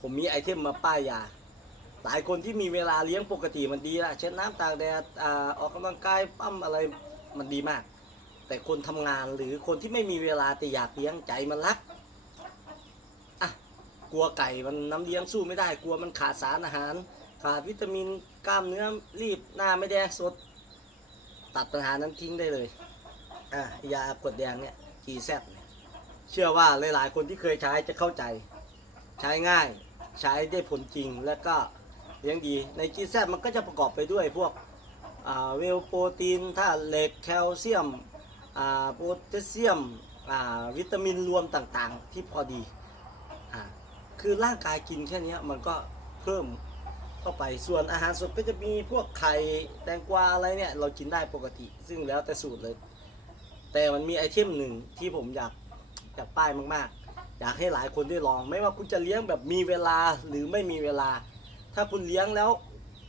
ผมมีไอเทมมาป้ายยา หลายคนที่มีเวลาเลี้ยงปกติมันดีละเช่นน้ำตากแดดอ่าออกกำลังกายปั้มอะไรมันดีมาก แต่คนทำงานหรือคนที่ไม่มีเวลาแต่อยากเลี้ยงใจมันรักอะกลัวไก่มันน้ำเลี้ยงสู้ไม่ได้ กลัวมันขาดสารอาหาร ขาดวิตามินกล้ามเนื้อรีบหน้าไม่แดงสด ตัดปัญหานั้นทิ้งได้เลยอะยากดแดงเนี่ยกีแซเนี่ยเชื่อว่าหลายๆ คนที่เคยใช้จะเข้าใจ ใช้ง่ายใช้ได้ผลจริงแล้วก็เลี้ยงดี ในกีแซมันก็จะประกอบไปด้วยพวกเวลโปรตีนธาตุเหล็กแคลเซียมโพแทสเซียมวิตามินรวมต่างๆ ที่พอดีอคือร่างกายกินแค่นี้มันก็เพิ่มเข้าไปส่วนอาหารสดก็จะมีพวกไข่แตงกวาอะไรเนี่ยเรากินได้ปกติ ซึ่งแล้วแต่สูตรเลย แต่มันมีไอเทมหนึ่งที่ผมอยากอยากป้ายมากๆ อยากให้หลายคนได้ลอง ไม่ว่าคุณจะเลี้ยงแบบมีเวลาหรือไม่มีเวลา ถ้าคุณเลี้ยงแล้ว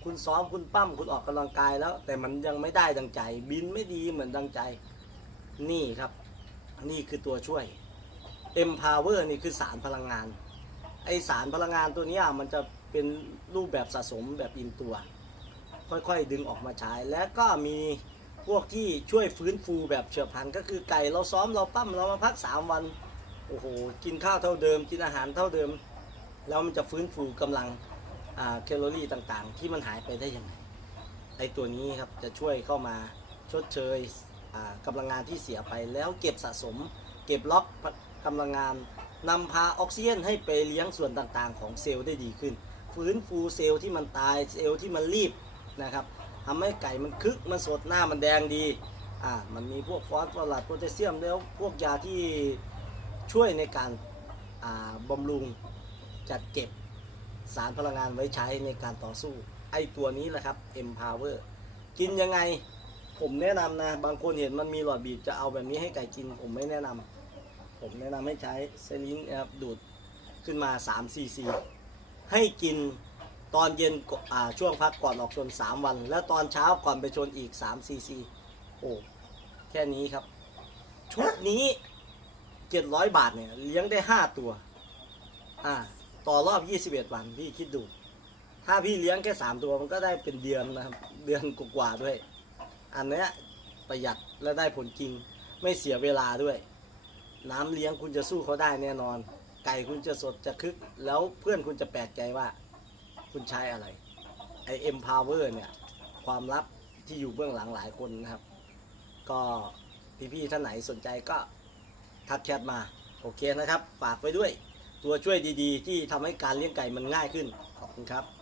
คุณซ้อมคุณปั้มคุณออกกำลังกายแล้ว แต่มันยังไม่ได้ดังใจ บินไม่ดีเหมือนดังใจ นี่ครับ นี่คือตัวช่วย Empower นี่คือสารพลังงาน ไอสารพลังงานตัวนี้มันจะเป็นรูปแบบสะสมแบบอินตัว ค่อยๆดึงออกมาใช้ และก็มีพวกที่ช่วยฟื้นฟูแบบเฉียบพลันก็คือไก่เราซ้อมเราปั้มเรามาพัก 3 วัน โอ้โหกินข้าวเท่าเดิม กินอาหารเท่าเดิม แล้วมันจะฟื้นฟูกำลังแคลอรี่ต่างๆ ที่มันหายไปได้ยังไงไอตัวนี้ครับจะช่วยเข้ามาชดเชยอ่ากำลังงานที่เสียไปแล้วเก็บสะสม เก็บล็อกกำลังงานนำพาออกซิเจนให้ไปเลี้ยงส่วนต่างๆ ของเซลล์ได้ดีขึ้น ฟื้นฟูเซลล์ที่มันตายเซลล์ที่มันรีบนะครับทำให้ไก่มันคึกมันสดหน้ามันแดงดีอ่ามันมีพวกฟอสฟอรัสโพแทสเซียมแล้วพวกยาที่ ช่วยในการบำรุงจัดเก็บสารพลังงานไว้ใช้ในการต่อสู้ ไอตัวนี้แหละครับ Empower กินยังไงผมแนะนำนะ บางคนเห็นมันมีหลอดบีบจะเอาแบบนี้ให้ไก่กิน ผมไม่แนะนำผมแนะนำให้ใช้เซลินนะครับดูดขึ้นมา3 cc ให้กินตอนเย็นช่วงพักก่อนออกชน 3 วัน แล้วตอนเช้าก่อนไปชนอีก3 cc โอ้แค่นี้ครับ ชุดนี้ 700บาทเนี่ยเลี้ยงได้5ตัว อ่า ต่อรอบ21วันพี่คิดดู ถ้าพี่เลี้ยงแค่3ตัวมันก็ได้เป็นเดือนนะครับ เดือนกว่าด้วย อันเนี้ยประหยัดและได้ผลจริง ไม่เสียเวลาด้วย น้ำเลี้ยงคุณจะสู้เขาได้แน่นอน ไก่คุณจะสดจะคึก แล้วเพื่อนคุณจะแปลกใจว่า คุณใช้อะไรไอเอ็มพาวเวอร์เนี่ย ความลับที่อยู่เบื้องหลังหลายคนนะครับ ก็พี่ๆท่านไหนสนใจก็ ทักแชทมาโอเคนะครับ ฝากไว้ด้วยตัวช่วยดีๆ ที่ทำให้การเลี้ยงไก่มันง่ายขึ้นขอบคุณครับ